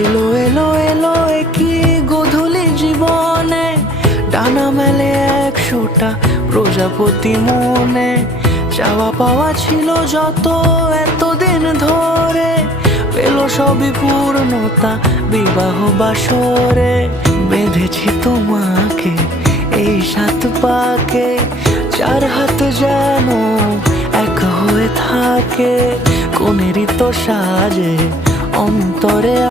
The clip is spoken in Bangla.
এলো এলো এলো কি গোধূলি জীবনে, ডানা মেলে 100টা প্রজাপতি মনে। চাওয়া পাওয়া ছিল যত এতদিন ধরে, পেল সবই পূর্ণতা বিবাহ বাসরে। বেঁধেছি তোমাকে এই 7 পাকে, 4 হাত যেন এক হয়ে থাকে। কোনেরই তো সাজে অন্তরে